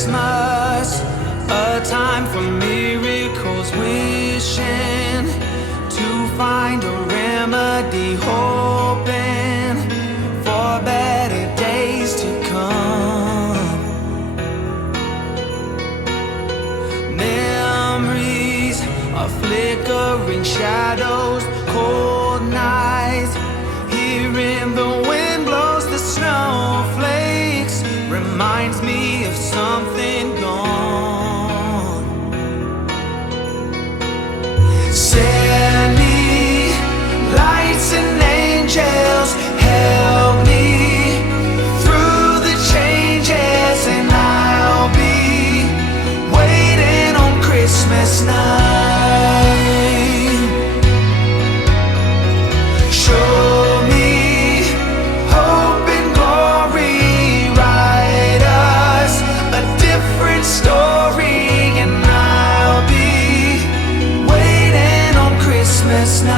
Christmas, a time for miracles, wishing to find a remedy, hoping for better days to come. Memories of flickering shadows, cold nights, hearing the wind blows the snowflakes, reminds me of something gone. Send me lights and angels, help me through the changes, and I'll be waiting on Christmas night. Show me hope and glory, write us a different story, and I'll be waiting on Christmas night.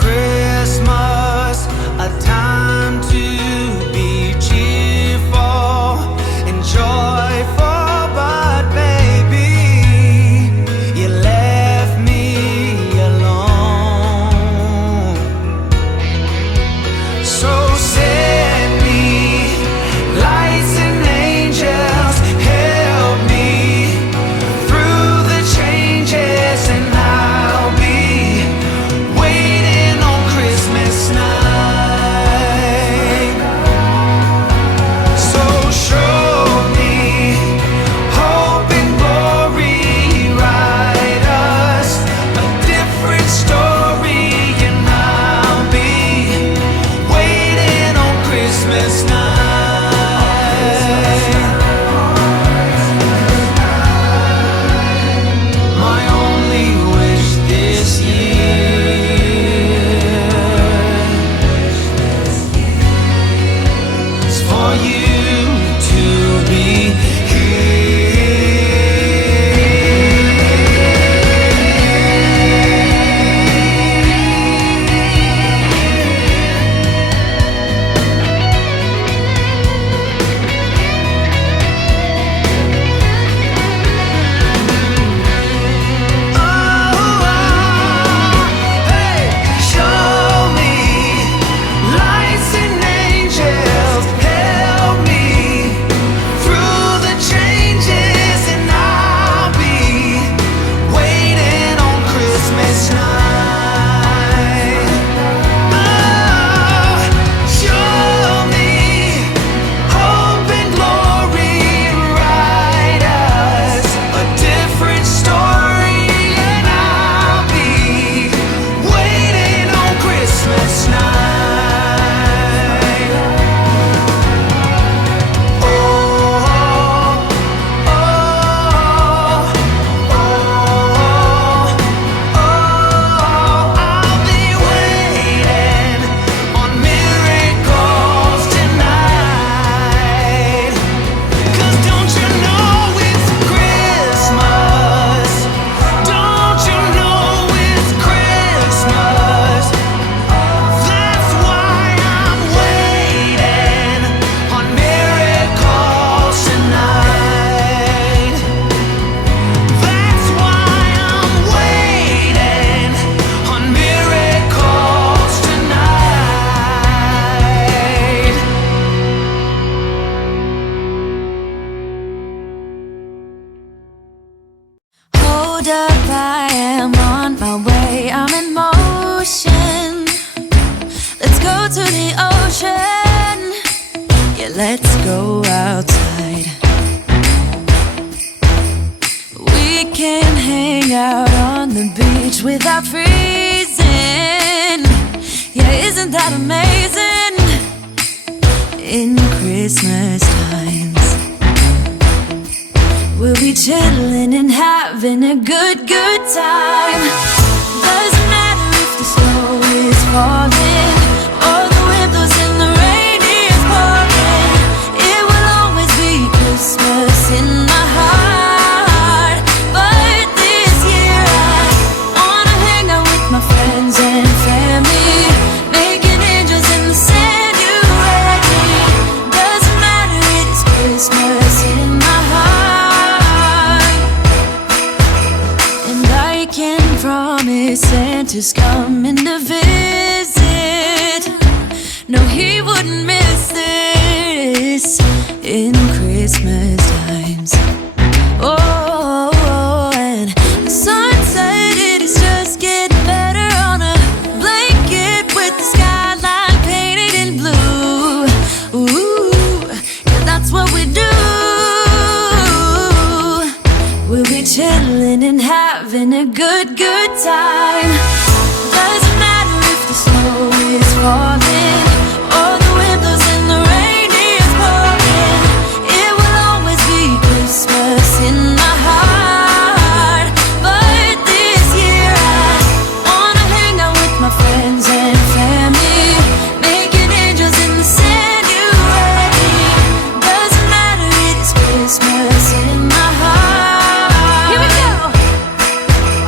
Christmas, a time to be cheerful and joyful, but baby, you left me alone. So send me lights and angels, help me through the changes, and I'll be waiting on Christmas night. So show me hope and glory, write us a different story, and I'll be waiting on Christmas night. My only wish this year is for you to be show me lights and angels, help me through the changes, and I'll be waiting on Christmas night. Show me hope and glory, write us a different story, and I'll be waiting on Christmas night. Oh, oh, I'll be waiting on miracles tonight. 'Cause don't you know it's Christmas? Don't you know it's Christmas? That's why I'm waiting on miracles tonight. That's why I'm waiting on miracles tonight. Hold up, I am on my way, I'm in motion. Let's go to the ocean, yeah, let's go outside. We can hang out on the beach without freezing, yeah, isn't that amazing? In Christmas times, we'll be chilling and having a good time. Doesn't matter if the snow is falling or the wind blows and the rain is pouring. It will always be Christmas in my heart. But this year I wanna hang out with my friends and family, making angels in the sand. You ready? promised Santa's coming to visit. No, he wouldn't miss this in Christmas times. Oh, and the sun said it is just getting better on a blanket with the skyline painted in blue. Ooh, yeah, that's what we do. We'll be chilling and having a good time. Doesn't matter if the snow is falling or the wind blows and the rain is pouring. It will always be Christmas in my heart. But this year I wanna hang out with my friends and family, making angels in the sanctuary. Doesn't matter, it is Christmas in my heart. Here we go.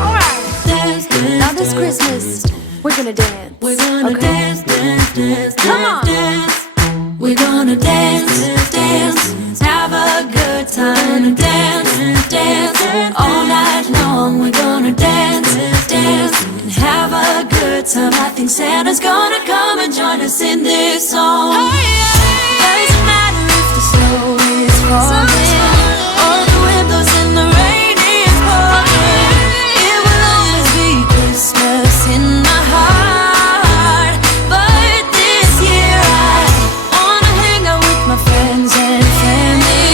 All right. Now this Christmas, we're gonna dance. We're gonna dance, dance, dance, Come on. dance. We're gonna dance, dance, have a good time. Dance, dance, all night long. We're gonna dance, dance, and have a good time. I think Santa's gonna come and join us in this song. Doesn't matter if the snow is falling or the wind blows and the rain is pouring. It will always be Christmas in my heart. But this year I wanna hang out with my friends and family,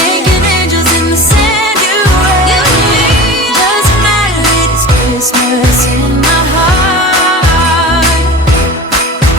making angels in the sanctuary. Doesn't matter, it is Christmas